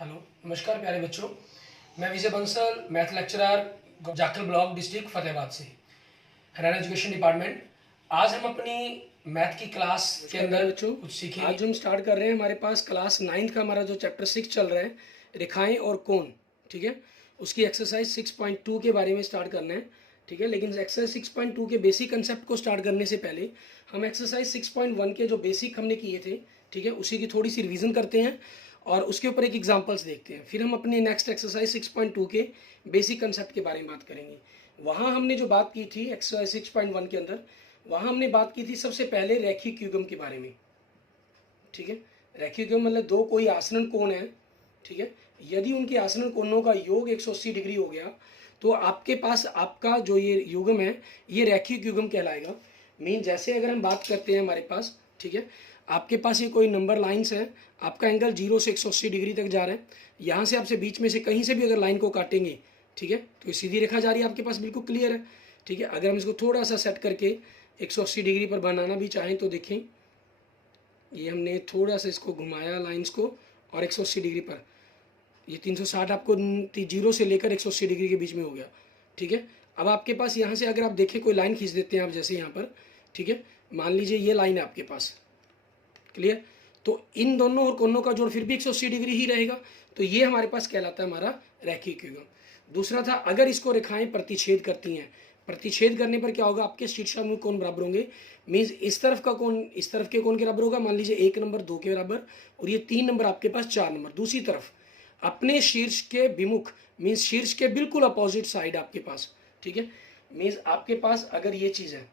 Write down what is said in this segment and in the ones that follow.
Hello, नमस्कार प्यारे बच्चों। मैं Vijay Bansal, math lecturer, Jakhal block, district Fatehabad से, हरियाणा एजुकेशन डिपार्टमेंट। आज हम अपनी मैथ की क्लास के अंदर बच्चों कुछ सीखेंगे। आज हम स्टार्ट कर रहे हैं। हमारे पास क्लास 9th का हमारा जो चैप्टर 6 चल रहा है, रेखाएं और कोण, ठीक है। उसकी एक्सरसाइज 6.2 के बारे में स्टार्ट करना है, ठीक है। लेकिन एक्सरसाइज 6.2 के बेसिक कंसेप्ट को स्टार्ट करने से पहले हम एक्सरसाइज 6.1 के जो बेसिक हमने किए थे, ठीक है, उसी की थोड़ी सी रिवीजन करते हैं और उसके ऊपर एक एग्जांपल्स देखते हैं। फिर हम अपने नेक्स्ट एक्सरसाइज 6.2 के बेसिक कंसेप्ट के बारे में बात करेंगे। वहाँ हमने जो बात की थी एक्सरसाइज 6.1 के अंदर, वहाँ हमने बात की थी सबसे पहले रैखिक युग्म के बारे में, ठीक है। रैखिक युग्म मतलब दो कोई आसनन कोण है, ठीक है। यदि उनके आसनन कोणों का योग 180 डिग्री हो गया तो आपके पास आपका जो ये युग्म है ये रैखिक युग्म कहलाएगा। मीन जैसे अगर हम बात करते हैं हमारे पास, ठीक है, आपके पास ये कोई नंबर लाइन्स है, आपका एंगल 0 से 180 डिग्री तक जा रहा है। यहाँ से आपसे बीच में से कहीं से भी अगर लाइन को काटेंगे, ठीक है, तो ये सीधी रेखा जा रही है आपके पास, बिल्कुल क्लियर है, ठीक है। अगर हम इसको थोड़ा सा सेट करके 180 डिग्री पर बनाना भी चाहें तो देखें, ये हमने थोड़ा सा इसको घुमाया लाइंस को और 180 डिग्री पर, ये 360 आपको 0 से लेकर 180 डिग्री के बीच में हो गया, ठीक है। अब आपके पास यहाँ से अगर आप देखें कोई लाइन खींच देते हैं आप, जैसे यहाँ पर, ठीक है, मान लीजिए ये लाइन है आपके पास, क्लियर। तो इन दोनों और कोनों का जोड़ फिर भी 180 डिग्री ही रहेगा, तो ये हमारे पास कहलाता है हमारा रैखिक युग्म। दूसरा था अगर इसको रेखाएं प्रतिच्छेद करती हैं, प्रतिच्छेद करने पर क्या होगा, आपके शीर्षाभिमुख कोण बराबर होंगे। मीन्स इस तरफ का कोण इस तरफ के कोण के बराबर होगा, मान लीजिए 1 नंबर 2 के बराबर, और ये 3 नंबर आपके पास 4 नंबर। दूसरी तरफ अपने शीर्ष के विमुख, मीन्स शीर्ष के बिल्कुल अपोजिट साइड आपके पास, ठीक है। मीन्स आपके पास अगर ये चीज़ है,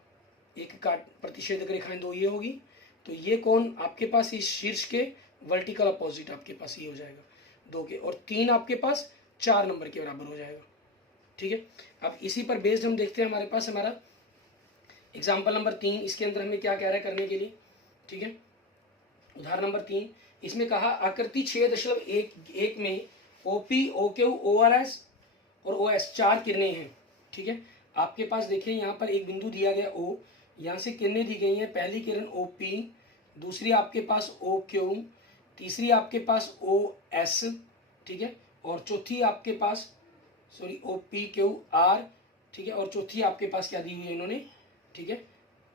एक काट प्रतिच्छेदक रेखाएं दो ये होगी, तो ये कोण आपके पास इस शीर्ष के वर्टिकल अपोजिट आपके पास ये हो जाएगा 2 के, और 3 आपके पास 4 नंबर के बराबर हो जाएगा, ठीक है। अब इसी पर बेस्ड हम देखते हैं हमारे पास हमारा एग्जाम्पल नंबर 3, इसके अंदर हमें क्या कह रहा है करने के लिए, ठीक है। उदाहरण नंबर 3, इसमें कहा आकृति 6.1 में ओपी, ओक्यू, ओआरएस और ओएस 4 किरणें हैं, ठीक है। आपके पास देखिए यहाँ पर एक बिंदु दिया गया ओ, यहाँ से किरणें दी गई हैं। पहली किरण ओपी, दूसरी आपके पास ओ क्यू, तीसरी आपके पास ओ एस, ठीक है, और चौथी आपके पास sorry O P Q R, ठीक है, और चौथी आपके पास क्या दी हुई है इन्होंने, ठीक है,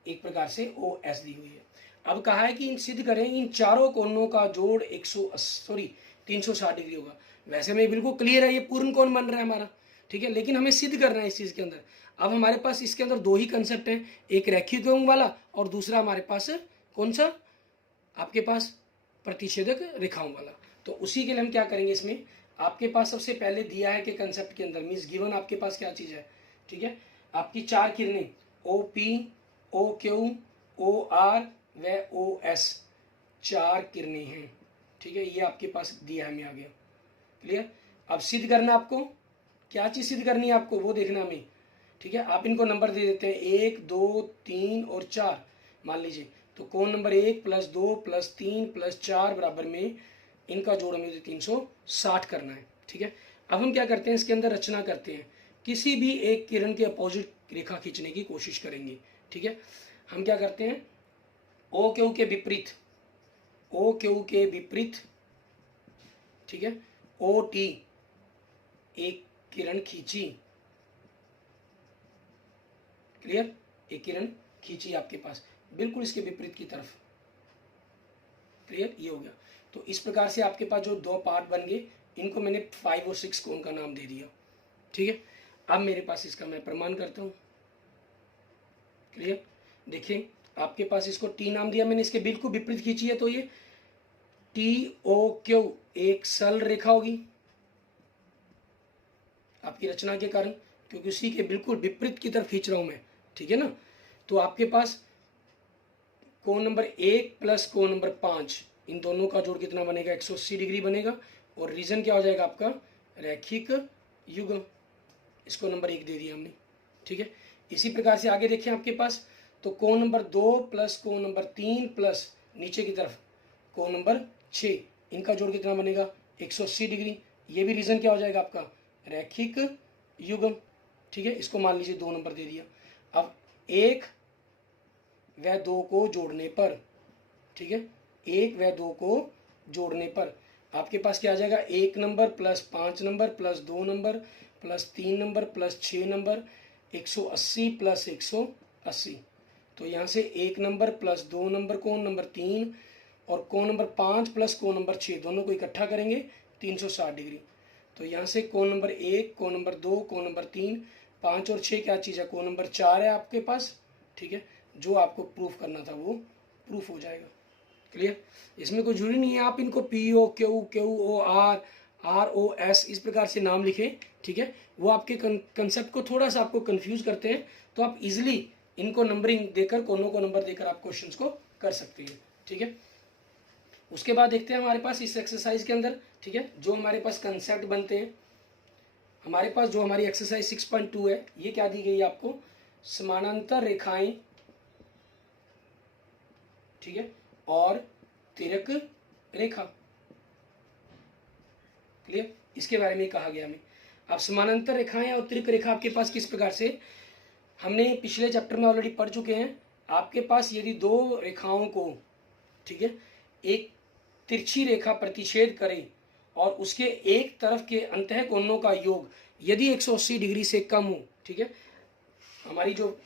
एक प्रकार से ओ एस दी हुई है। अब कहा है कि इन सिद्ध करें इन चारों कोणों का जोड़ 360 डिग्री होगा। वैसे में बिल्कुल क्लियर है, ये पूर्ण कोण बन रहा है हमारा, ठीक है, लेकिन हमें सिद्ध करना है इस चीज़ के अंदर। अब हमारे पास इसके अंदर दो ही कंसेप्ट हैं, एक रैखिक युग्म वाला और दूसरा हमारे पास कौन सा, आपके पास प्रतिच्छेदक रेखाओं वाला। तो उसी के लिए हम क्या करेंगे, इसमें आपके पास सबसे पहले दिया है कि कंसेप्ट के अंदर मीन्स गिवन आपके पास क्या चीज़ है, ठीक है, आपकी 4 किरणें O P, O Q, O R व ओ एस, 4 किरणें हैं, ठीक है। ये आपके पास दिया है, मैं आ गया, क्लियर। अब सिद्ध करना आपको, क्या चीज़ सिद्ध करनी है आपको वो देखना हमें, ठीक है। आप इनको नंबर दे देते हैं 1 2 3 और 4 मान लीजिए, तो कोण नंबर 1 + 2 + 3 + 4 बराबर में इनका जोड़ हमें 360 करना है, ठीक है। अब हम क्या करते हैं, इसके अंदर रचना करते हैं, किसी भी एक किरण के अपोजिट रेखा खींचने की कोशिश करेंगे, ठीक है। हम क्या करते हैं, ओ क्यू के विपरीत, ओ क्यू के विपरीत, ठीक है, ओ टी एक किरण खींची, क्लियर, एक किरण खींची आपके पास बिल्कुल इसके विपरीत की तरफ, क्लियर, ये हो गया। तो इस प्रकार से आपके पास जो दो पार्ट बन गए, इनको मैंने 5 और 6 कोण का नाम दे दिया, ठीक है। अब मेरे पास इसका मैं प्रमाण करता हूँ, क्लियर। देखिए आपके पास इसको टी नाम दिया मैंने, इसके बिल्कुल विपरीत खींची है, तो ये टी ओ क्यू एक सरल रेखा होगी आपकी रचना के कारण, क्योंकि उसी के बिल्कुल विपरीत की तरफ खींच रहा हूं मैं, ठीक है ना। तो आपके पास कोण नंबर 1 + कोण नंबर 5, इन दोनों का जोड़ कितना बनेगा, 180 डिग्री बनेगा, और रीजन क्या हो जाएगा आपका, रैखिक युग्म। इसको नंबर 1 दे दिया हमने, ठीक है। इसी प्रकार से आगे देखें आपके पास, तो कोण नंबर 2 + कोण नंबर 3 प्लस नीचे की तरफ कोण नंबर 6, इनका जोड़ कितना बनेगा, 180 डिग्री। ये भी रीजन क्या हो जाएगा आपका, रैखिक युग्म, ठीक है। इसको मान लीजिए 2 नंबर दे दिया। अब 1 व 2 को जोड़ने पर, ठीक है, 1 व 2 को जोड़ने पर आपके पास क्या आ जाएगा, 1 number plus 5 number plus 2 number plus 3 number plus 6 number, 180 plus 180। तो यहाँ से 1 नंबर प्लस 2 नंबर कोण नंबर 3 और कोण नंबर 5 प्लस कोण नंबर 6, दोनों को इकट्ठा करेंगे 360 डिग्री। तो यहाँ से कोण नंबर 1, कोण नंबर 2, कोण नंबर 3, 5 और 6 क्या चीज़ है, कोण नंबर 4 है आपके पास। ठीक है, जो आपको प्रूफ करना था वो प्रूफ हो जाएगा। क्लियर, इसमें कोई जरूरी नहीं है आप इनको PO, QO, ROS इस प्रकार से नाम लिखें। ठीक है, वो आपके कंसेप्ट को थोड़ा सा आपको कंफ्यूज करते हैं, तो आप इजीली इनको नंबरिंग देकर, कोनों को नंबर देकर आप क्वेश्चंस को कर सकते हैं। ठीक है, उसके बाद देखते हैं हमारे पास इस एक्सरसाइज के अंदर, ठीक है, जो हमारे पास कंसेप्ट बनते हैं। हमारे पास जो हमारी एक्सरसाइज 6.2 है, ये क्या दी गई है आपको, समानांतर रेखाएं, ठीक है, और तिर्यक रेखा। क्लियर, इसके बारे में कहा गया हमें। अब समानांतर रेखाएं और तिर्यक रेखा आपके पास किस प्रकार से, हमने पिछले चैप्टर में ऑलरेडी पढ़ चुके हैं। आपके पास यदि दो रेखाओं को, ठीक है, एक तिरछी रेखा प्रतिच्छेद करे और उसके एक तरफ के अंतः कोणों का योग यदि 180 डिग्री से कम हो, ठीक है, हमारी जो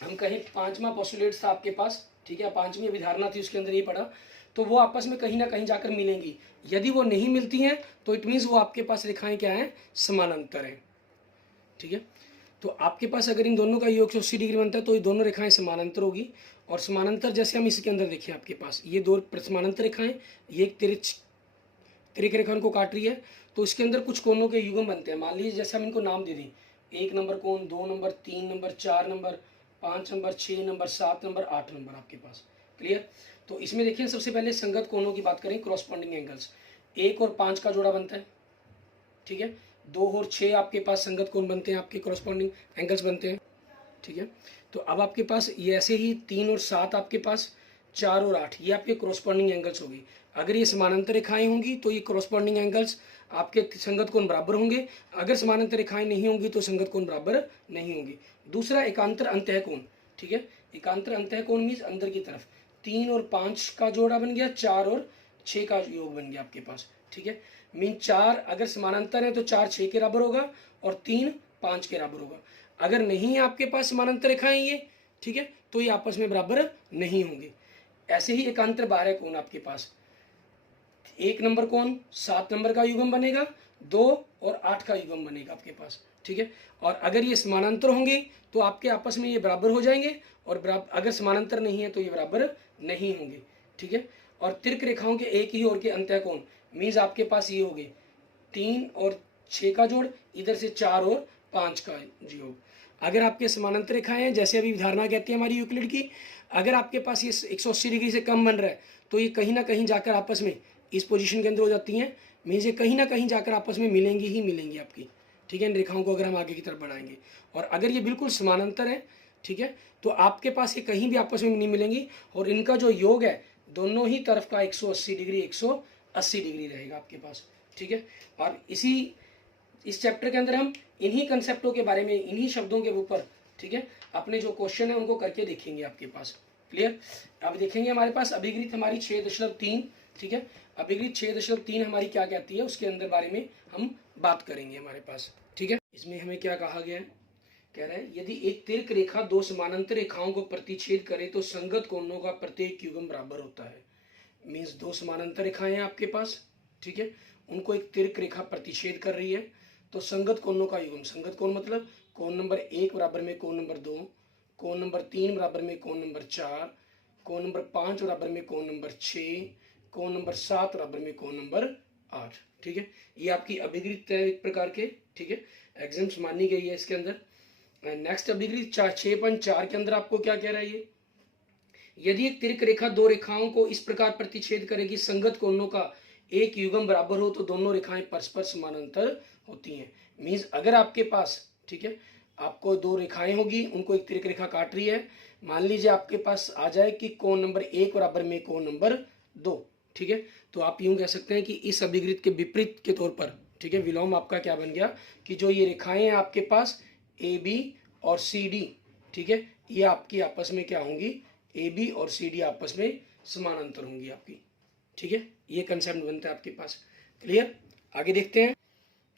हम कहें पांचवा पोस्टुलेट था आपके पास, ठीक है, पांचवी अभिधारणा थी, उसके अंदर ये पढ़ा, तो वो आपस में कहीं ना कहीं जाकर मिलेंगी। यदि वो नहीं मिलती हैं तो इट मीन्स वो आपके पास रेखाएं क्या हैं, समानांतर हैं। ठीक है, तो आपके पास अगर इन दोनों का योग 180 डिग्री बनता है तो ये दोनों रेखाएं समानांतर होगी। और समानांतर जैसे हम इसके अंदर देखिए, आपके पास ये दो समानांतर रेखाएं, ये एक तिर्यक रेखा उनको काट रही है, तो इसके अंदर कुछ कोणों के युग्म बनते हैं। मान लीजिए जैसे हम इनको नाम दे दें, 1 नंबर कोण, 2 number, 3 number, 4 number, 5 number, 6 number, 7 number, 8 number आपके पास। क्लियर, तो इसमें देखिए सबसे पहले संगत कोणों की बात करें, क्रॉसपॉन्डिंग एंगल्स, 1 और 5 का जोड़ा बनता है। ठीक है, 2 और 6 आपके पास संगत कोण बनते हैं, आपके क्रॉसपॉन्डिंग एंगल्स बनते हैं। ठीक है, तो अब आपके पास ये ऐसे ही 3 और 7 आपके पास, 4 और 8 ये आपके क्रॉसपॉन्डिंग एंगल्स होगी। अगर ये समानांतर रेखाएं होंगी तो ये क्रॉसपॉन्डिंग एंगल्स आपके संगत कोण बराबर होंगे। अगर समानांतर रेखाएं नहीं होंगी तो संगत कोण बराबर नहीं होंगी। दूसरा एकांतर अंतः कोण, ठीक है, एकांतर अंतः कोण मीन्स अंदर की तरफ, 3 और 5 का जोड़ा बन गया, 4 और 6 का योग बन गया आपके पास। ठीक है, मीन 4 अगर समानांतर है तो 4 6 के बराबर होगा और 3 5 के बराबर होगा। अगर नहीं है आपके पास समानांतर रेखाएं ये, ठीक है, तो ये आपस में बराबर नहीं होंगे। ऐसे ही एकांतर बाह्य कोण आपके पास, 1 नंबर कोण 7 नंबर का युग्म बनेगा, 2 और 8 का युग्म बनेगा आपके पास। ठीक है, और अगर ये समानांतर होंगे तो आपके आपस में ये बराबर हो जाएंगे, और अगर समानांतर नहीं है तो ये बराबर नहीं होंगे। ठीक है, और तिर्यक रेखाओं के एक ही ओर के अंतः कोण मीन्स आपके पास ये होंगे 3 और 6 का जोड़, इधर से 4 और 5 का योग। अगर आपके समानांतर रेखाएं हैं, जैसे अभी धारणा कहती है हमारी यूक्लिड की, अगर आपके पास ये 180 डिग्री से कम बन रहा है तो ये कहीं ना कहीं जाकर आपस में इस पोजीशन के अंदर हो जाती हैं, मीन्स ये कहीं ना कहीं जाकर आपस में मिलेंगी ही मिलेंगी आपकी। ठीक है, इन रेखाओं को अगर हम आगे की तरफ बढ़ाएंगे, और अगर ये बिल्कुल समानांतर है, ठीक है, तो आपके पास ये कहीं भी आपस में नहीं मिलेंगी, और इनका जो योग है दोनों ही तरफ का 180 डिग्री 180 डिग्री रहेगा आपके पास। ठीक है, और इस चैप्टर के अंदर हम इन्हीं कंसेप्टों के बारे में, इन्हीं शब्दों के ऊपर, ठीक है, अपने जो क्वेश्चन है उनको करके देखेंगे आपके पास। क्लियर, अब देखेंगे हमारे पास अभिगृत हमारी 6.3, ठीक है, अभिगृत 6.3 हमारी क्या कहती है उसके अंदर बारे में हम बात करेंगे हमारे पास। ठीक है, इसमें हमें क्या कहा गया है, कह रहा है यदि एक तिर्यक रेखा दो समानांतर रेखाओं को प्रतिच्छेद करे तो संगत कोणों का प्रत्येक युग्म बराबर होता है। मीन्स दो समानांतर रेखाएं हैं आपके पास, ठीक है, उनको एक तिर्यक रेखा प्रतिच्छेद कर रही है, तो संगत कोणों का युग्म, संगत कोण मतलब कोण नंबर 1 बराबर में कोण नंबर 2, कोण नंबर 3 बराबर में कोण नंबर 4, कोण नंबर 5 बराबर में कोण नंबर 6, कोण नंबर 7 बराबर में कोण नंबर 8। ठीक है, ये आपकी अभिगृत है एक प्रकार के। ठीक है, एग्जाम्स मानी गई है इसके अंदर। नेक्स्ट अभिगृत 6.4 के अंदर आपको क्या कह रहा है ये, यदि एक तिर्यक रेखा दो रेखाओं को इस प्रकार प्रतिच्छेद करेगी, संगत कोणों का एक युग्म बराबर हो तो दोनों रेखाएं परस्पर समानांतर होती हैं। मीन्स अगर आपके पास, ठीक है, आपको दो रेखाएं होगी, उनको एक तिर्यक रेखा काट रही है, मान लीजिए आपके पास आ जाए कि कोण नंबर 1 बराबर में कोण नंबर 2, ठीक है, तो आप यूं कह सकते हैं कि इस अभिगृत के विपरीत के तौर पर, ठीक है, विलोम आपका क्या बन गया कि जो ये रेखाएं हैं आपके पास AB और CD, ठीक है, ये आपकी आपस में क्या होंगी, AB और CD आपस में समानांतर होंगी आपकी। ठीक है, ये कंसेप्ट बनता है आपके पास। क्लियर, आगे देखते हैं।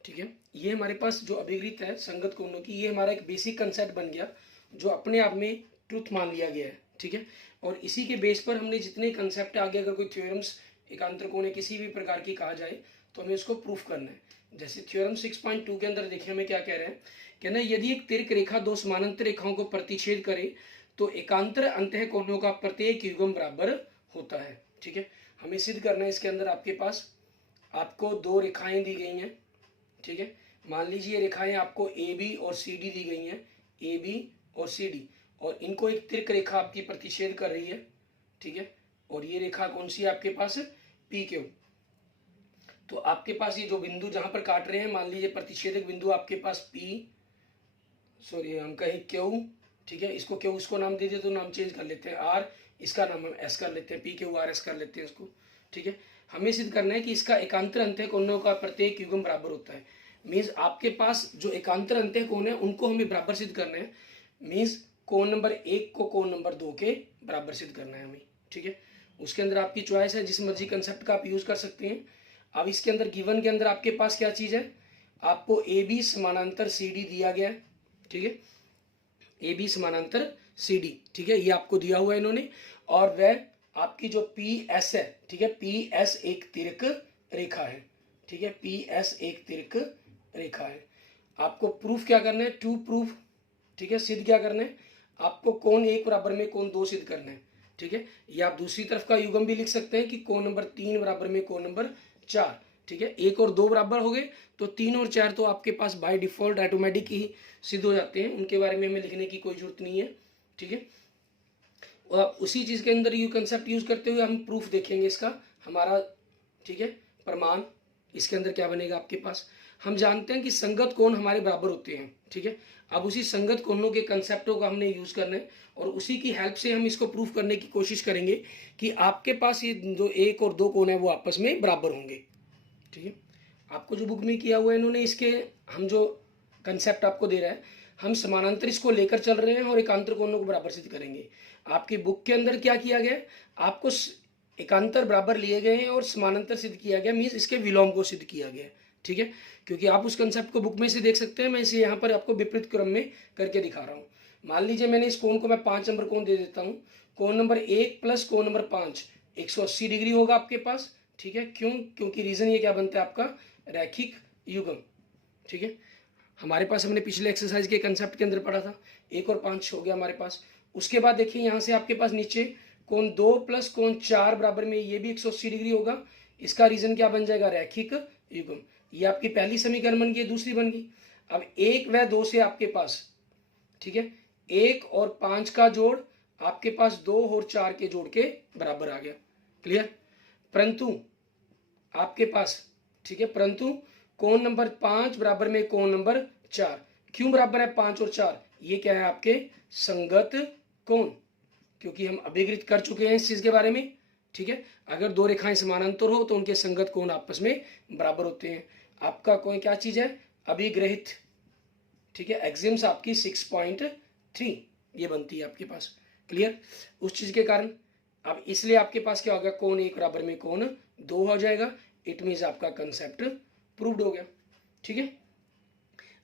ठीक है, ये हमारे पास जो अभिगृहित है संगत कोणों की, ये हमारा एक बेसिक कंसेप्ट बन गया जो अपने आप में ट्रुथ मान लिया गया है। ठीक है, और इसी के बेस पर हमने जितने कंसेप्ट आगे अगर कोई थ्योरम्स एकांतर कोण किसी भी प्रकार की कहा जाए तो हमें उसको प्रूफ करना है। जैसे थ्योरम 6.2 के अंदर देखिए हमें क्या कह रहे हैं, कहना यदि एक तिर्क रेखा दो समानांतर रेखाओं को प्रतिच्छेद करे तो एकांतर अंतः कोणों का प्रत्येक युग्म बराबर होता है। ठीक है, हमें सिद्ध करना है। इसके अंदर आपके पास आपको दो रेखाएं दी गई हैं। ठीक है, मान लीजिए रेखाएं आपको ए बी और सी डी दी गई हैं, ए बी और सी डी, और इनको एक तिर्क रेखा आपकी प्रतिच्छेद कर रही है। ठीक है, और ये रेखा कौन सी है आपके पास, पी क्यू। तो आपके पास ये जो बिंदु जहां पर काट रहे हैं, मान लीजिए प्रतिच्छेदक बिंदु आपके पास पी, सॉरी हम कहें क्यू। ठीक है, इसको क्यू इसको नाम दे दिया तो नाम चेंज कर लेते हैं आर, इसका नाम हम एस कर लेते हैं, पी क्यू आर एस कर लेते हैं इसको। ठीक है, हमें सिद्ध करना है कि इसका एकांतर अंतः कोणों का प्रत्येक युग्म बराबर होता है। मीन्स आपके पास जो एकांतर अंतः कोण है उनको हमें बराबर सिद्ध करना है। मीन्स कोण नंबर 1 को कोण नंबर 2 के बराबर सिद्ध करना है हमें। ठीक है, उसके अंदर आपकी चॉइस है, जिस मर्जी कंसेप्ट का आप यूज कर सकते हैं। अब इसके अंदर गिवन के अंदर आपके पास क्या चीज है, आपको ए बी समानांतर सी डी दिया गया है। ठीक है, ए बी समानांतर सी डी, ठीक है, ये आपको दिया हुआ है इन्होंने, और वह आपकी जो पी एस है, ठीक है, पी एस एक तिर्क रेखा है। ठीक है, पी एस एक तिर्क रेखा है। आपको प्रूफ क्या करना है, टू प्रूफ। ठीक है, सिद्ध क्या करना है, आपको कोण 1 बराबर में कोण 2 सिद्ध करना है। ठीक है, या आप दूसरी तरफ का युग्म भी लिख सकते हैं कि कोण नंबर 3 बराबर में कोण नंबर 4। ठीक है, 1 और 2 बराबर हो गए तो 3 और 4 तो आपके पास बाय डिफॉल्ट ऑटोमेटिक ही सिद्ध हो जाते हैं, उनके बारे में हमें लिखने की कोई जरूरत नहीं है। ठीक है, और उसी चीज के अंदर ये कंसेप्ट यूज करते हुए हम प्रूफ देखेंगे इसका हमारा। ठीक है, प्रमाण इसके अंदर क्या बनेगा आपके पास, हम जानते हैं कि संगत कोण हमारे बराबर होते हैं। ठीक है, अब उसी संगत कोणों के कंसेप्टों का हमने यूज करना है और उसी की हेल्प से हम इसको प्रूफ करने की कोशिश करेंगे कि आपके पास ये जो 1 और 2 कोण है वो आपस में बराबर होंगे। ठीक है, आपको जो बुक में किया हुआ है इन्होंने, इसके हम जो कंसेप्ट आपको दे रहा है, हम समानांतर इसको लेकर चल रहे हैं और एकांतर कोणों को बराबर सिद्ध करेंगे। आपकी बुक के अंदर क्या किया गया, आपको एकांतर बराबर लिए गए हैं और समानांतर सिद्ध किया गया, मीन्स इसके विलोम को सिद्ध किया गया। ठीक है, क्योंकि आप उस कंसेप्ट को बुक में से देख सकते हैं, मैं इसे यहाँ पर आपको विपरीत क्रम में करके दिखा रहा हूँ। मान लीजिए मैंने इस कोण को मैं 5 नंबर कोण दे देता हूँ, कोण नंबर 1 प्लस कोण नंबर 5 180 डिग्री होगा आपके पास। ठीक है, क्यों, क्योंकि रीजन ये क्या बनता है आपका रैखिक युग्म। ठीक है, हमारे पास हमने पिछले एक्सरसाइज के कंसेप्ट के अंदर पढ़ा था, 1 और 5 हो गया हमारे पास। उसके बाद देखिए यहाँ से आपके पास नीचे कोण 2 प्लस कोण 4 बराबर में ये भी 180 डिग्री होगा। इसका रीजन क्या बन जाएगा, रैखिक युग्म। ये आपकी पहली समीकरण बन गई, दूसरी बन गई। अब 1 व 2 से आपके पास, ठीक है, 1 और 5 का जोड़ आपके पास 2 और 4 के जोड़ के बराबर आ गया। क्लियर, परंतु आपके पास, ठीक है, परंतु कोण नंबर 5 बराबर में कोण नंबर 4 क्यों बराबर है 5 और 4, ये क्या है आपके संगत कोण, क्योंकि हम अभिगृहित कर चुके हैं इस चीज के बारे में। ठीक है, अगर दो रेखाएं समानांतर हो तो उनके संगत कोण आपस में बराबर होते हैं। आपका कोण क्या चीज है, अभिग्रहित। ठीक है, एक्सिम्स आपकी 6.3 ये बनती है आपके पास। क्लियर, उस चीज के कारण अब इसलिए आपके पास क्या होगा, कोण 1 बराबर में कोण 2 हो जाएगा। इट मीन्स आपका कंसेप्ट प्रूव्ड हो गया। ठीक है,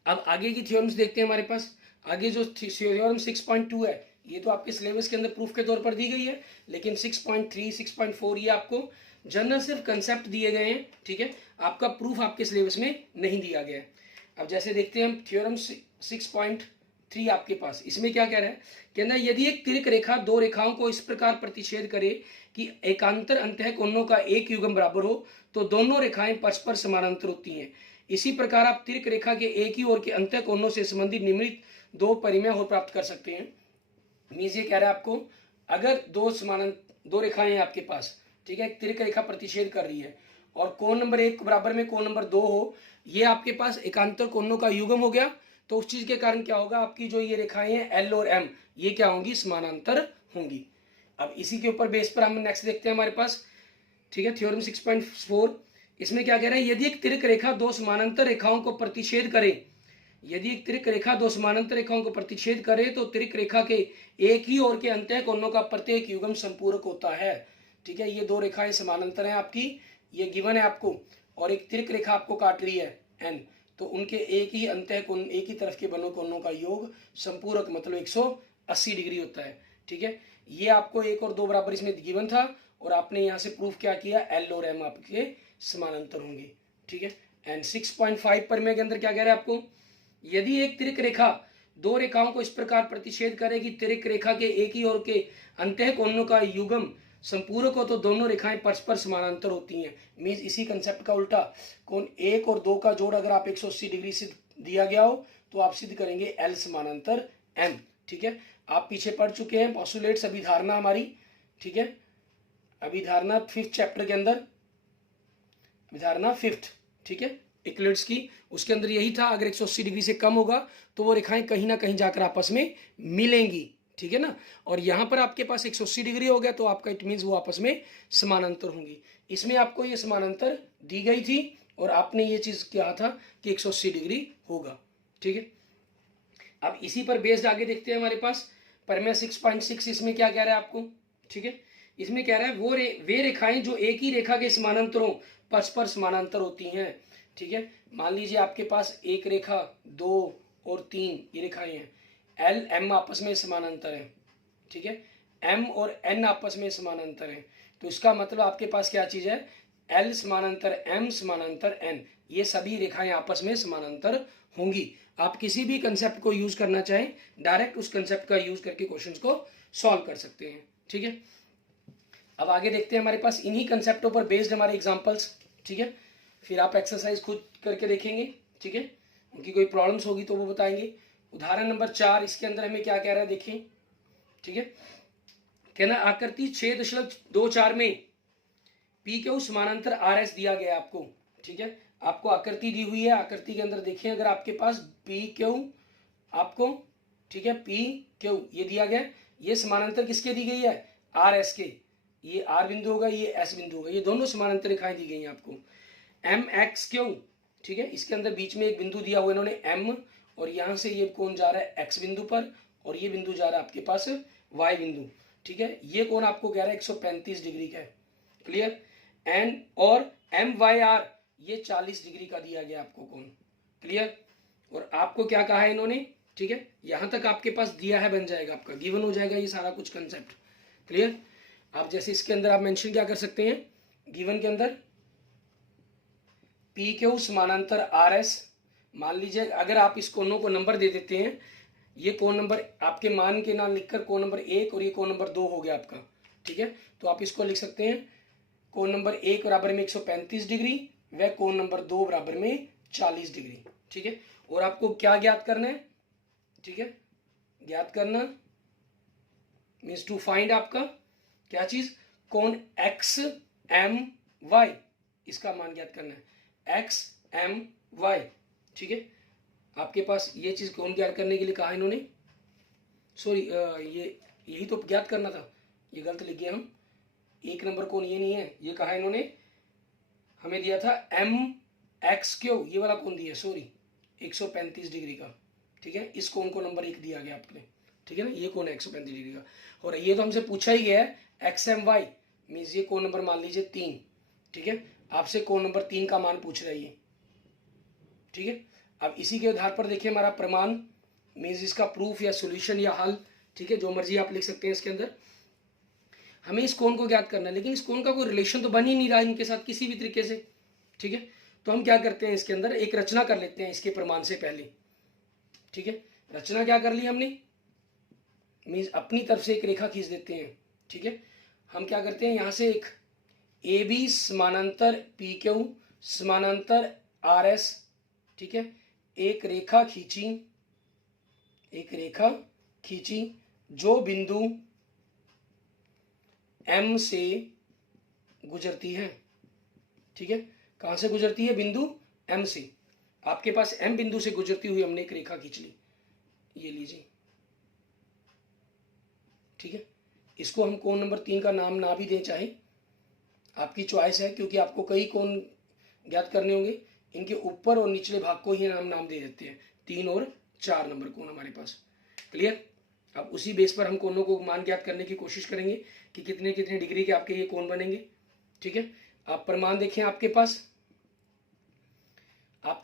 अब आगे की थ्योरम्स देखते हैं हमारे पास। आगे जो थ्योरम 6.2 है ये तो आपके सिलेबस के अंदर प्रूफ के तौर पर दी गई है, लेकिन 6.3 6.4 ये आपको जनरल सिर्फ कंसेप्ट दिए गए हैं। ठीक है, आपका प्रूफ आपके सिलेबस में नहीं दिया गया है। अब जैसे देखते हैं हम थ्योरम 6.3 आपके पास, इसमें क्या कह रहा है, कहना यदि एक तिर्क रेखा दो रेखाओं को इस प्रकार प्रतिच्छेद करे कि एकांतर अंतः कोणों का एक युग्म बराबर हो तो दोनों रेखाएं परस्पर समानांतर होती हैं। इसी प्रकार आप तिर्क रेखा के एक ही ओर के अंतः कोणों से संबंधित निम्नलिखित दो परिमेय हो प्राप्त कर सकते हैं। मीन्स ये कह रहा है आपको, अगर दो रेखाएं हैं आपके पास, ठीक है, एक तिर्क रेखा प्रतिच्छेद कर रही है और कोण नंबर 1 बराबर में कोण नंबर 2 हो, ये आपके पास एकांतर कोणों का युग्म हो गया, तो उस चीज के कारण क्या होगा, आपकी जो ये रेखाएं हैं एल और एम ये क्या होंगी, समानांतर होंगी। अब इसी के ऊपर बेस पर हम नेक्स्ट देखते हैं हमारे पास, ठीक है, थ्योरम 6.4। इसमें क्या कह रहा है, यदि एक तिर्क रेखा दो समानांतर रेखाओं को प्रतिच्छेद करे, यदि एक तिर्क रेखा दो समानांतर रेखाओं को प्रतिच्छेद करे तो तिर्क रेखा के एक ही ओर के अंतः कोणों का प्रत्येक युग्म संपूरक होता है। ठीक है। ये दो रेखाएं समानांतर हैं आपकी, ये गिवन है आपको, और एक तिरक रेखा आपको काट रही है एन, तो उनके एक ही अंतः कोण, एक ही तरफ के बनो कोणों का योग संपूरक मतलब 180 डिग्री होता है, ठीक है। ये आपको 1 और 2 बराबर इसमें गिवन था, और आपने यहाँ से प्रूफ क्या किया, एल और एम आपके समानांतर होंगे, ठीक है। एंड 6.5 पर में के अंदर क्या कह रहा है आपको, यदि एक तिरक रेखा दो रेखाओं को इस प्रकार प्रतिच्छेद करे कि तिरक रेखा के एक ही ओर के अंतः कोणों का युग्म संपूरक हो, तो दोनों रेखाएं परस्पर समानांतर होती हैं। मीन्स इसी कंसेप्ट का उल्टा, कोण 1 और 2 का जोड़ अगर आप 180 डिग्री से दिया गया हो तो आप सिद्ध करेंगे एल समानांतर एम, ठीक है। आप पीछे पढ़ चुके हैं पोस्टुलेट्स, अभिधारणा हमारी, ठीक है, अभिधारणा 5th चैप्टर के अंदर, अभिधारणा 5th, ठीक है, यूक्लिड्स की, उसके अंदर यही था, अगर 180 डिग्री से कम होगा तो वो रेखाएं कहीं ना कहीं जाकर आपस में मिलेंगी, ठीक है ना। और यहाँ पर आपके पास 180 डिग्री हो गया तो आपका इट मीन्स वो आपस में समानांतर होंगी। इसमें आपको ये समानांतर दी गई थी और आपने ये चीज किया था कि 180 डिग्री होगा, ठीक है। अब इसी पर बेस्ड आगे देखते हैं हमारे पास परमेय 6.6, इसमें क्या कह रहा है आपको, ठीक है। इसमें कह रहा है वे रेखाएं जो एक ही रेखा के समानांतरों परस्पर समानांतर होती हैं, ठीक है। मान लीजिए आपके पास एक रेखा, 2 और 3 ये रेखाएं हैं, एल एम आपस में समानांतर है, ठीक है, एम और एन आपस में समानांतर है, तो इसका मतलब आपके पास क्या चीज है, एल समानांतर एम समानांतर एन, ये सभी रेखाएं आपस में समानांतर होंगी। आप किसी भी कंसेप्ट को यूज करना चाहें, डायरेक्ट उस कंसेप्ट का यूज करके क्वेश्चंस को सॉल्व कर सकते हैं, ठीक है। अब आगे देखते हैं हमारे पास इन्हीं कंसेप्टों पर बेस्ड हमारे एग्जांपल्स, ठीक है। फिर आप एक्सरसाइज खुद करके देखेंगे, ठीक है, उनकी कोई प्रॉब्लम्स होगी तो वो बताएंगे। उदाहरण नंबर 4, इसके अंदर हमें क्या कह रहा है देखिए, ठीक है। कहना आकृति 6.24 में पी क्यू समानांतर आर एस दिया गया आपको, ठीक है। आपको आकृति दी हुई है, आकृति के अंदर देखिए, अगर आपके पास पी क्यू आपको, ठीक है, पी क्यू ये दिया गया, ये समानांतर किसके दी गई है, आर एस के, ये आर बिंदु होगा, ये एस बिंदु होगा, ये दोनों समानांतर रेखाएं दी गई हैं आपको। एम एक्स क्यू, ठीक है, इसके अंदर बीच में एक बिंदु दिया हुआ इन्होंने एम, और यहां से ये कोण जा रहा है एक्स बिंदु पर, और ये बिंदु जा रहा है आपके पास वाई बिंदु, ठीक है। ये कोण आपको कह रहा है 135 डिग्री का है, क्लियर। एंड और एम वाई आर ये 40 डिग्री का दिया गया आपको कोण, क्लियर। और आपको क्या कहा है इन्होंने, ठीक है, यहां तक आपके पास दिया है, बन जाएगा आपका, गिवन हो जाएगा ये सारा कुछ कंसेप्ट, क्लियर। आप जैसे इसके अंदर आप मेंशन क्या कर सकते हैं, गिवन के अंदर पी क्यू समानांतर आर एस, मान लीजिए अगर आप इस कोणों को नंबर दे देते हैं, ये कोण नंबर आपके मान के नाम लिखकर कोण नंबर 1 और ये कोण नंबर 2 हो गया आपका, ठीक है। तो आप इसको लिख सकते हैं कोण नंबर 1 बराबर में 135 डिग्री व कोण नंबर 2 बराबर में 40 डिग्री, ठीक है। और आपको क्या ज्ञात करना है, ठीक है, ज्ञात करना मीन्स टू फाइंड आपका क्या चीज, कोण एक्स एम वाई, इसका मान ज्ञात करना है, एक्स एम वाई, ठीक है। आपके पास ये चीज कोण ज्ञात करने के लिए कहा इन्होंने, सॉरी ये यही तो ज्ञात करना था, ये गलत लिख गया हम, 1 नंबर कोण ये नहीं है, ये कहा इन्होंने, हमें दिया था एम एक्स क्यू, ये वाला कोण दिया, सॉरी 135 डिग्री का, ठीक है। इस कोण को नंबर 1 दिया गया आपने, ठीक है ना, ये कोण है 135 डिग्री का, और ये तो हमसे पूछा ही गया है एक्स एम वाई, मीन्स ये कोण नंबर मान लीजिए 3, ठीक है, आपसे कोण नंबर 3 का मान पूछ रहा है ये, ठीक है। अब इसी के आधार पर देखिए हमारा प्रमाण मीन्स इसका प्रूफ या सॉल्यूशन या हल, ठीक है, जो मर्जी आप लिख सकते हैं इसके अंदर। हमें इस कोण को ज्ञात करना है, लेकिन इस कोण का कोई रिलेशन तो बन ही नहीं रहा इनके साथ किसी भी तरीके से, ठीक है। तो हम क्या करते हैं, इसके अंदर एक रचना कर लेते हैं इसके प्रमाण से पहले, ठीक है। रचना क्या कर ली हमने, मीन्स अपनी तरफ से एक रेखा खींच देते हैं, ठीक है। हम क्या करते हैं, यहां से एक ए बी समानांतर पी क्यू समानांतर आर एस, ठीक है, एक रेखा खींची जो बिंदु एम से गुजरती है, ठीक है। कहां से गुजरती है, बिंदु एम से, आपके पास एम बिंदु से गुजरती हुई हमने एक रेखा खींच ली, ये लीजिए, ठीक है। इसको हम कोण नंबर 3 का नाम ना भी दें चाहे, आपकी चॉइस है, क्योंकि आपको कई कोण ज्ञात करने होंगे, इनके ऊपर और निचले भाग को ही हम नाम दे देते हैं, 3 और 4 नंबर कोण हमारे पास, क्लियर। अब उसी बेस पर हम कोनों को मान ज्ञात करने की कोशिश करेंगे कि कितने कितने डिग्री के आपके ये कोण बनेंगे। ठीक है, आप प्रमाण देखें आपके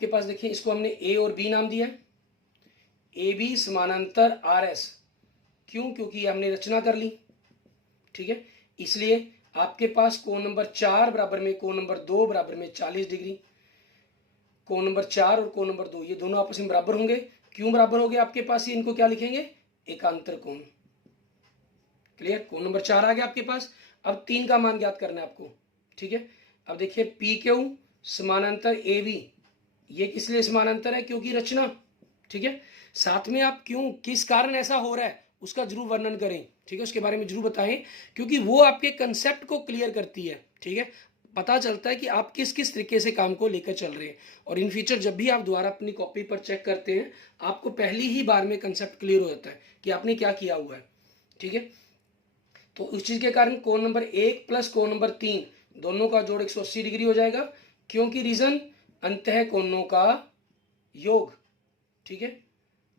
पास देखिए, इसको हमने ए और बी नाम दिया है। ए बी समानांतर आर एस, क्यों? क्योंकि ये हमने रचना कर ली। ठीक है, इसलिए आपके पास कोण नंबर 4 बराबर में कोण नंबर 2 बराबर में 40 डिग्री। कोण नंबर 4 और कोण नंबर 2 ये दोनों आपस में बराबर होंगे। क्यों बराबर हो गए आपके पास? ये इनको क्या लिखेंगे? एकांतर कोण। क्लियर? कोण नंबर 4 आ गया आपके पास। अब 3 का मान ज्ञात करना है आपको। ठीक है, अब देखिए पी क्यू समानांतर ए बी, ये किस लिए समानांतर है? क्योंकि रचना। ठीक है, साथ में आप क्यों, किस कारण ऐसा हो रहा है उसका जरूर वर्णन करें। ठीक है, उसके बारे में जरूर बताएं, क्योंकि वो आपके कंसेप्ट को क्लियर करती है। ठीक है, पता चलता है कि आप किस किस तरीके से काम को लेकर चल रहे हैं। और इन फ्यूचर जब भी आप दोबारा अपनी कॉपी पर चेक करते हैं, आपको पहली ही बार में कंसेप्ट क्लियर हो जाता है कि आपने क्या किया हुआ है। ठीक है, तो उस चीज के कारण कोण नंबर 1 प्लस कोण नंबर 3 दोनों का जोड़ 180 डिग्री हो जाएगा। क्योंकि रीजन अंतः कोणों का योग। ठीक है,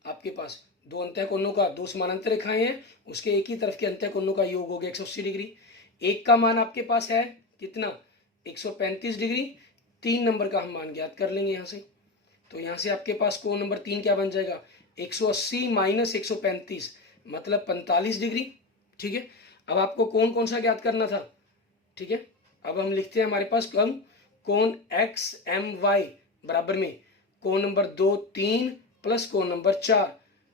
आपके पास दो अंतः कोणों का, दो समानांतर रेखाएं हैं, उसके एक ही तरफ के अंतः कोणों का योग हो गया 180 डिग्री। एक का मान आपके पास है कितना? 135 डिग्री। 3 नंबर का हम मान ज्ञात कर लेंगे यहां से। तो यहां से आपके पास कोण नंबर 3 क्या बन जाएगा? 180 माइनस 135 मतलब 45 डिग्री। ठीक है, अब आपको कोण कौन सा ज्ञात करना था? ठीक है, अब हम लिखते हैं हमारे पास हम कोण एक्स एम वाई बराबर में कोण नंबर 2 3 प्लस कोण नंबर 4।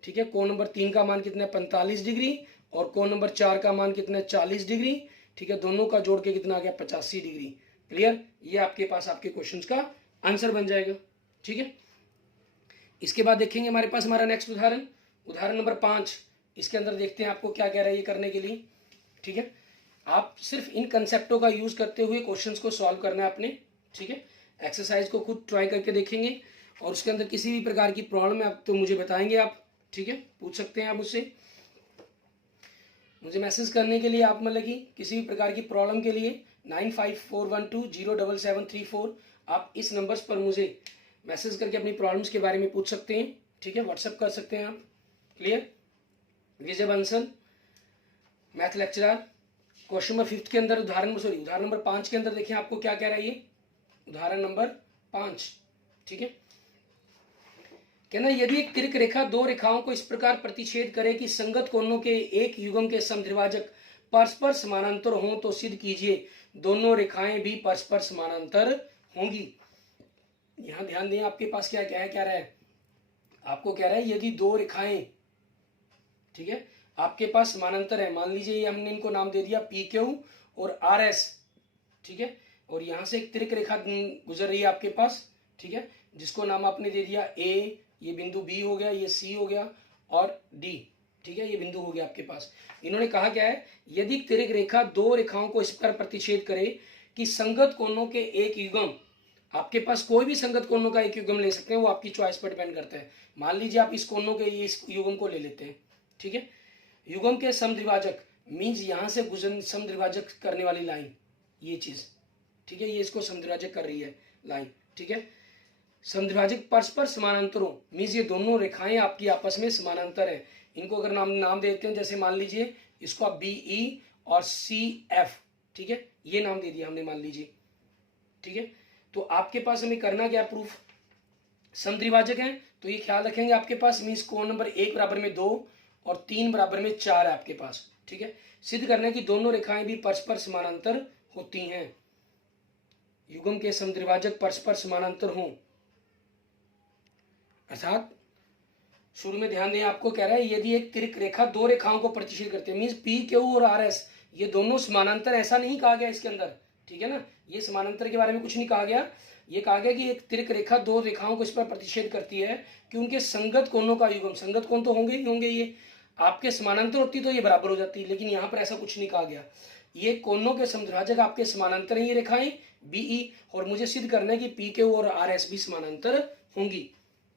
ठीक है, कोण नंबर 3 का मान कितना है? 45 डिग्री, और कोण नंबर 4 का मान कितना है? 40 डिग्री। ठीक है, दोनों का जोड़ के कितना आ गया? 85 डिग्री। क्लियर? ये आपके पास आपके क्वेश्चन का आंसर बन जाएगा। ठीक है, इसके बाद देखेंगे हमारे पास हमारा नेक्स्ट उदाहरण नंबर 5। इसके अंदर देखते हैं आपको क्या कह रहा है ये करने के लिए। ठीक है, आप सिर्फ इन कंसेप्टों का यूज करते हुए क्वेश्चंस को सॉल्व करना है आपने। ठीक है, एक्सरसाइज को खुद ट्राई करके देखेंगे, और उसके अंदर किसी भी प्रकार की प्रॉब्लम है आप तो मुझे बताएंगे आप। ठीक है, पूछ सकते हैं आप मुझसे, मुझे मैसेज करने के लिए आप मतलब कि किसी भी प्रकार की प्रॉब्लम के लिए 9541207734 आप इस नंबर्स पर मुझे मैसेज करके अपनी प्रॉब्लम्स के बारे में पूछ सकते हैं। ठीक है, व्हाट्सअप कर सकते हैं आप। Clear? Vijay Bansal, math lecturer. Question number 5 के अंदर उदाहरण नंबर 5 के अंदर देखिए आपको क्या कह रहा है ये उदाहरण नंबर 5। ठीक है, कहना यदि एक तिरक रेखा दो रेखाओं को इस प्रकार प्रतिच्छेद करे कि संगत कोणों के एक युग्म के समद्विभाजक परस्पर समानांतर हों तो सिद्ध कीजिए दोनों रेखाएं भी परस्पर समानांतर होंगी। यहां ध्यान दें, आपके पास क्या क्या कह रहा है? आपको कह रहा है यदि दो रेखाएं, ठीक है, आपके पास समानांतर है। मान लीजिए ये हमने इनको नाम दे दिया पी क्यू और आर एस। ठीक है, और यहां से एक तिरक रेखा गुजर रही है आपके पास। ठीक है, जिसको नाम आपने दे दिया ए, ये बिंदु बी हो गया, ये सी हो गया, और डी। ठीक है, ये बिंदु हो गया आपके पास। इन्होंने कहा क्या है? यदि तिरक रेखा दो रेखाओं को इस पर प्रतिच्छेद करे कि संगत कोणों के एक युग्म, आपके पास कोई भी संगत कोणों का एक युग्म ले सकते हैं, वो आपकी चॉइस पर डिपेंड करता है। मान लीजिए आप इस कोणों के इस युग्म को ले लेते हैं। ठीक है, युग्म के समद्विभाजक मींस यहां से गुजर समद्विभाजक करने वाली लाइन, ये चीज। ठीक है, ये इसको समद्विभाजक कर रही है लाइन। ठीक है, समद्विभाजक परस्पर समानांतरों मींस ये दोनों रेखाएं आपकी आपस में समानांतर है। इनको अगर नाम देते हैं, जैसे मान लीजिए इसको आप बीई और सी एफ, ठीक है, ये नाम दे दिया हमने मान लीजिए। ठीक है, तो आपके पास हमें करना क्या? प्रूफ समद्विभाजक है, तो ये ख्याल रखेंगे आपके पास मींस कोण नंबर 1 बराबर में 2 और 3 बराबर में 4 है आपके पास। ठीक है, सिद्ध करना है कि दोनों रेखाएं भी परस्पर समानांतर होती हैं, युग्म के समद्विभाजक परस्पर समानांतर हों। अर्थात शुरू में ध्यान दें, आपको कह रहा है यदि एक तिरक रेखा दो रेखाओं को प्रतिच्छेद करते हैं, मींस पी क्यू और आर एस ये दोनों समानांतर, ऐसा नहीं कहा गया इसके अंदर। ठीक है ना, ये समानांतर के बारे में कुछ नहीं कहा गया। ये कहा गया कि एक तिरक रेखा दो रेखाओं को इस पर प्रतिच्छेद करती है कि उनके संगत कोणों का युग्म, संगत कोण तो होंगे ही होंगे, ये आपके समानांतर होती तो ये बराबर हो जाती, लेकिन यहाँ पर ऐसा कुछ नहीं कहा गया। ये कोणों के समद्विभाजक आपके समानांतर हैं, ये रेखाएं बीई, और मुझे सिद्ध करना है कि पी क्यू और आर एस भी समानांतर होंगी।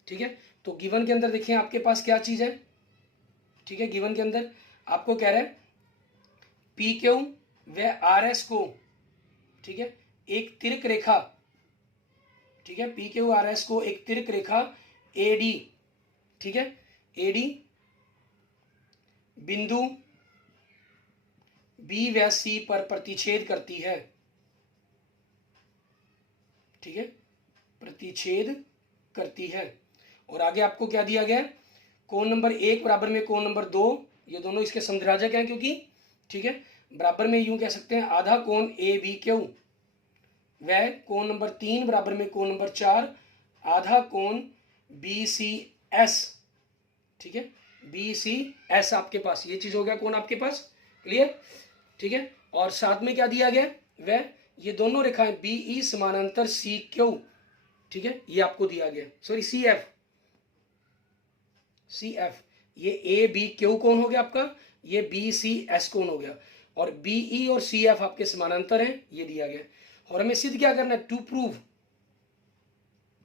ठीक है, तो गिवन के अंदर देखिए आपके पास क्या चीज है। ठीक है, गिवन के अंदर आपको कह रहा है पी क्यू व आर एस को, ठीक है, एक तिरक रेखा, ठीक है, पी क्यू आर एस को एक तिरक रेखा एडी, ठीक है, एडी बिंदु बी व सी पर प्रतिच्छेद करती है, ठीक है, प्रतिच्छेद करती है। और आगे आपको क्या दिया गया है, कोण नंबर 1 बराबर में कोण नंबर 2, ये दोनों इसके समद्विभाजक हैं क्योंकि, ठीक है, बराबर में यूं कह सकते हैं आधा कोण ए बी क्यू, वह कोण नंबर 3 बराबर में कोण नंबर 4 आधा कोण बी सी एस, ठीक है, बी सी एस आपके पास ये चीज हो गया कोण आपके पास, क्लियर, ठीक है। और साथ में क्या दिया गया, वह ये दोनों रेखाएं बी ई समानांतर सी क्यू, ठीक है, ये आपको दिया गया, sorry C F, C F, ये ए बी क्यू कोण हो गया आपका, ये बी सी एस कोण हो गया, और बी ई और सी एफ आपके समानांतर हैं, ये दिया गया। और हमें सिद्ध क्या करना है, टू प्रूव,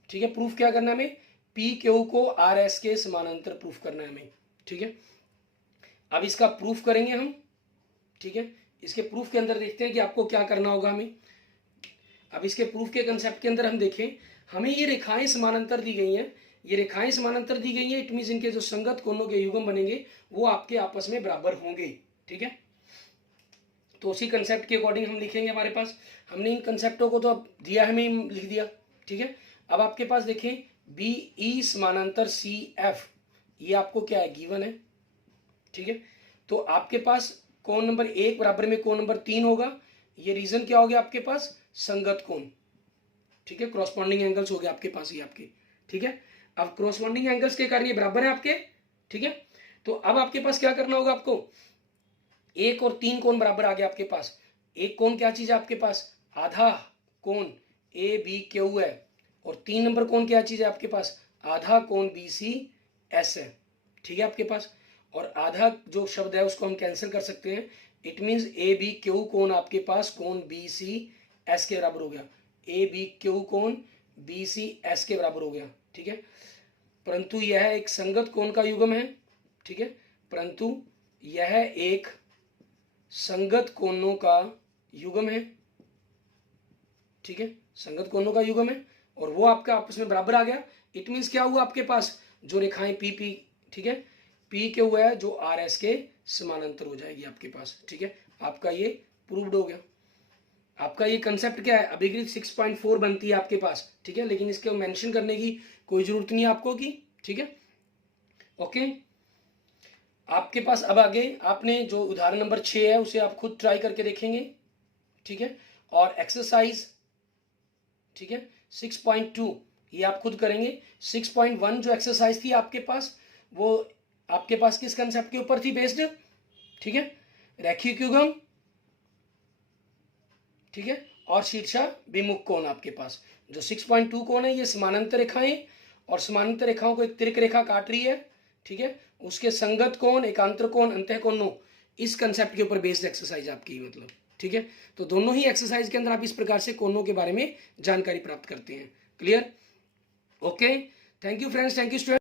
ठीक है, प्रूफ क्या करना है हमें, पी क्यू को आर एस के समानांतर प्रूफ करना है हमें, ठीक है। अब इसका प्रूफ करेंगे हम, ठीक है, इसके प्रूफ के अंदर देखते हैं कि आपको क्या करना होगा हमें। अब इसके प्रूफ के कंसेप्ट के अंदर हम देखें, हमें ये रेखाएं समानांतर दी गई हैं, ये रेखाएं समानांतर दी गई हैं, इट मींस इनके जो संगत कोणों के युग्म बनेंगे वो आपके आपस में बराबर होंगे, ठीक है। तो उसी कंसेप्ट के अकॉर्डिंग हम लिखेंगे, हमारे पास हमने इन कंसेप्टों को तो अब दिया है, हमें लिख दिया, ठीक है। अब आपके पास देखें बी ई समानांतर सी एफ, ये आपको क्या है, गिवन है, ठीक है। तो आपके पास कोण नंबर 1 बराबर में कोण नंबर 3 होगा, ये रीजन क्या हो गया आपके पास, संगत कोण, ठीक है, क्रॉसपॉन्डिंग एंगल्स हो गए आपके पास ये आपके, ठीक है। अब क्रॉसपॉन्डिंग एंगल्स के कारण ये बराबर है आपके, ठीक है। तो अब आपके पास क्या करना होगा आपको, 1 और 3 कोण बराबर आ गया आपके पास, एक कोण क्या चीज है आपके पास, आधा कोण ए बी क्यू है, और 3 नंबर कोण क्या चीज है आपके पास, आधा कोण बी सी एस है, ठीक है आपके पास। और आधा जो शब्द है उसको हम कैंसिल कर सकते हैं, it means A B Q कोण आपके पास कोण बी सी एस के बराबर हो गया, ए बी क्यू कोण बी सी एस के बराबर हो गया, ठीक है। परंतु यह एक संगत कोण का युग्म है, ठीक है, परंतु यह एक संगत कोणों का युग्म है, ठीक है, संगत कोणों का युग्म है, और वो आपका आपस में बराबर आ गया। इट मींस क्या हुआ आपके पास, जो रेखाएं पी पी, ठीक है, पी के हुआ है जो आर एस के समानांतर हो जाएगी आपके पास, ठीक है, आपका ये प्रूव्ड हो गया। आपका ये कंसेप्ट क्या है, अभिकृत 6.4 बनती है आपके पास, ठीक है, लेकिन इसके मेंशन करने की कोई जरूरत नहीं है आपको की, ठीक है, ओके। आपके पास अब आगे आपने जो उदाहरण नंबर 6 है उसे आप खुद ट्राई करके देखेंगे, ठीक है, और एक्सरसाइज, ठीक है, 6.2 ये आप खुद करेंगे। 6.1 जो एक्सरसाइज थी आपके पास, वो आपके पास किस कंसेप्ट के ऊपर थी बेस्ड, ठीक है, रैखिक युग्म, ठीक है, और शीर्षा विमुख कोण आपके पास। जो 6.2 कोण है ये समानांतर रेखाएं, और समानांतर रेखाओं को एक तिर्क रेखा काट रही है, ठीक है, उसके संगत कोण, एकांतर कोण, अंतः कोणों, इस कंसेप्ट के ऊपर बेस्ड एक्सरसाइज आपकी, मतलब, ठीक है। तो दोनों ही एक्सरसाइज के अंदर आप इस प्रकार से कोणों के बारे में जानकारी प्राप्त करते हैं, clear, okay. Thank you friends, thank you student.